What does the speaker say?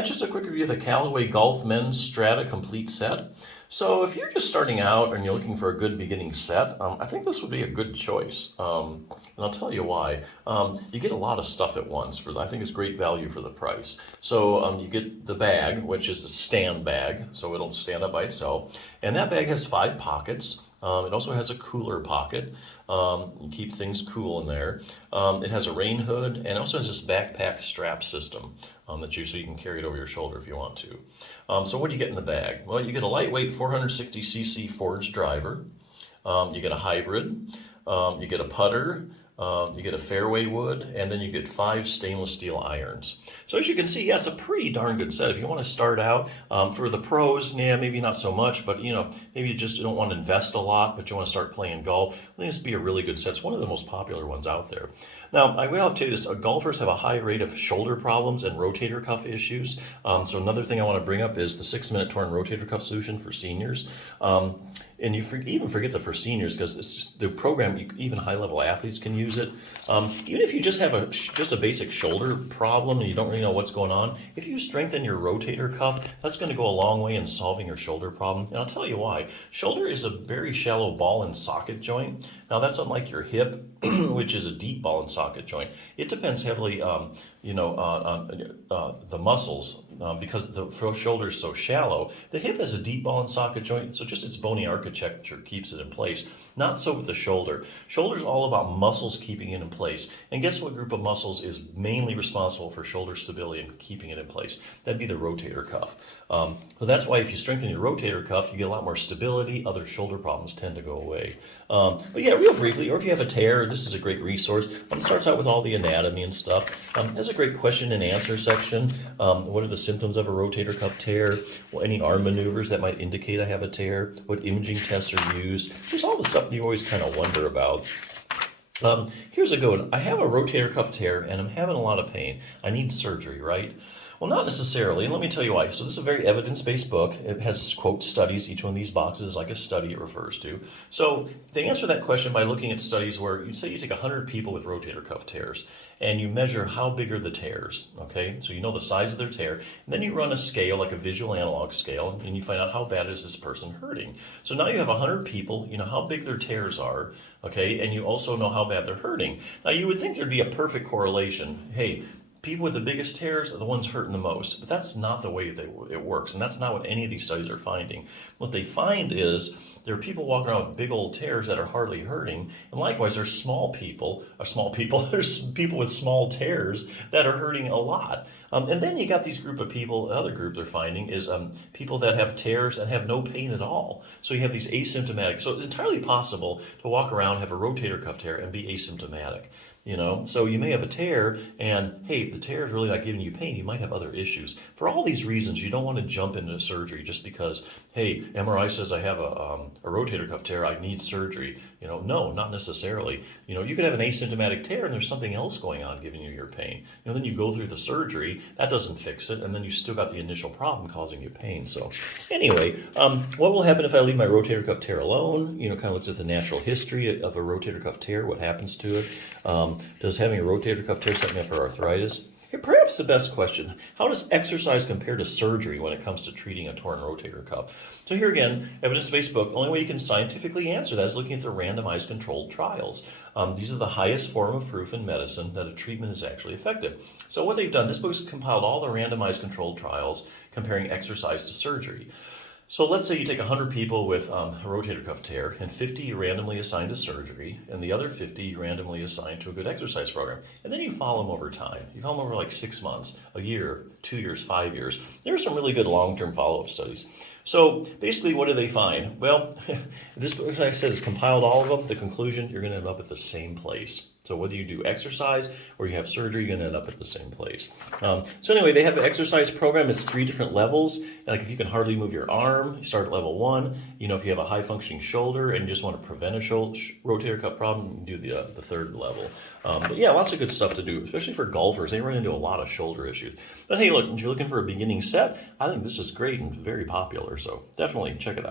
Yeah, just a quick review of the Callaway Golf Men's Strata Complete Set. So if you're just starting out and you're looking for a good beginning set, I think this would be a good choice. And I'll tell you why. You get a lot of stuff at once. I think it's great value for the price. So you get the bag, which is a stand bag, so it'll stand up by itself. And that bag has 5 pockets. It also has a cooler pocket. You keep things cool in there. It has a rain hood, and it also has this backpack strap system so you can carry it over your shoulder if you want to. So what do you get in the bag? Well, you get a lightweight 460cc forged driver. You get a hybrid. You get a putter. You get a fairway wood, and then you get 5 stainless steel irons. So as you can see, yeah, it's a pretty darn good set. If you want to start out, for the pros, yeah, maybe not so much, but maybe you just don't want to invest a lot, but you want to start playing golf, I think this would be a really good set. It's one of the most popular ones out there. Now, I will have to tell you this, golfers have a high rate of shoulder problems and rotator cuff issues. So another thing I want to bring up is the 6-minute torn rotator cuff solution for seniors. And you even forget that for seniors, because it's just the program, even high-level athletes can use it. Even if you just have just a basic shoulder problem and you don't really know what's going on, if you strengthen your rotator cuff, that's going to go a long way in solving your shoulder problem. And I'll tell you why. Shoulder is a very shallow ball and socket joint. Now that's unlike your hip, which is a deep ball and socket joint. It depends heavily, on the muscles, because the shoulder is so shallow. The hip has a deep ball and socket joint, so just its bony architecture keeps it in place. Not so with the shoulder. Shoulder is all about muscles keeping it in place. And guess what group of muscles is mainly responsible for shoulder stability and keeping it in place? That'd be the rotator cuff. So that's why if you strengthen your rotator cuff, you get a lot more stability. Other shoulder problems tend to go away. But yeah, real briefly, or if you have a tear, this is a great resource. It starts out with all the anatomy and stuff. Has a great question and answer section. What are the symptoms of a rotator cuff tear? Well, any arm maneuvers that might indicate I have a tear? What imaging tests are used? Just all the stuff you always kind of wonder about. Here's a good one. I have a rotator cuff tear and I'm having a lot of pain. I need surgery, right? Well, not necessarily, and let me tell you why. So this is a very evidence-based book. It has, quote, studies. Each one of these boxes is like a study it refers to. So they answer that question by looking at studies where you say you take 100 people with rotator cuff tears, and you measure how big are the tears, okay? So you know the size of their tear, and then you run a scale, like a visual analog scale, and you find out how bad is this person hurting. So now you have 100 people, you know how big their tears are, okay? And you also know how bad they're hurting. Now you would think there'd be a perfect correlation. Hey, people with the biggest tears are the ones hurting the most, but that's not the way it works, and that's not what any of these studies are finding. What they find is there are people walking around with big old tears that are hardly hurting, and likewise there's there's people with small tears that are hurting a lot. And then you got these group of people, another group they're finding is people that have tears and have no pain at all. So you have these asymptomatic, so it's entirely possible to walk around, have a rotator cuff tear, and be asymptomatic. So you may have a tear and, hey, the tear is really not giving you pain. You might have other issues. For all these reasons, you don't want to jump into surgery just because, hey, MRI says I have a rotator cuff tear, I need surgery. No, not necessarily. You could have an asymptomatic tear and there's something else going on giving you your pain. Then you go through the surgery, that doesn't fix it, and then you still got the initial problem causing you pain. So anyway, what will happen if I leave my rotator cuff tear alone? Kind of looks at the natural history of a rotator cuff tear, what happens to it. Does having a rotator cuff tear set me up for arthritis? Here, perhaps the best question, how does exercise compare to surgery when it comes to treating a torn rotator cuff? So here again, evidence-based book, the only way you can scientifically answer that is looking at the randomized controlled trials. These are the highest form of proof in medicine that a treatment is actually effective. So what they've done, this book's compiled all the randomized controlled trials comparing exercise to surgery. So let's say you take 100 people with a rotator cuff tear, and 50 you randomly assign to surgery, and the other 50 you randomly assign to a good exercise program. And then you follow them over time. You follow them over like 6 months, a year, 2 years, 5 years. There are some really good long-term follow-up studies. So basically, what do they find? Well, this, as I said, has compiled all of them. The conclusion, you're going to end up at the same place. So whether you do exercise or you have surgery, you're going to end up at the same place. So anyway, they have an exercise program. It's 3 different levels. Like if you can hardly move your arm, you start at level 1. If you have a high-functioning shoulder and you just want to prevent a rotator cuff problem, you do the 3rd level. But yeah, lots of good stuff to do, especially for golfers. They run into a lot of shoulder issues. But hey, look, if you're looking for a beginning set, I think this is great and very popular. So definitely check it out.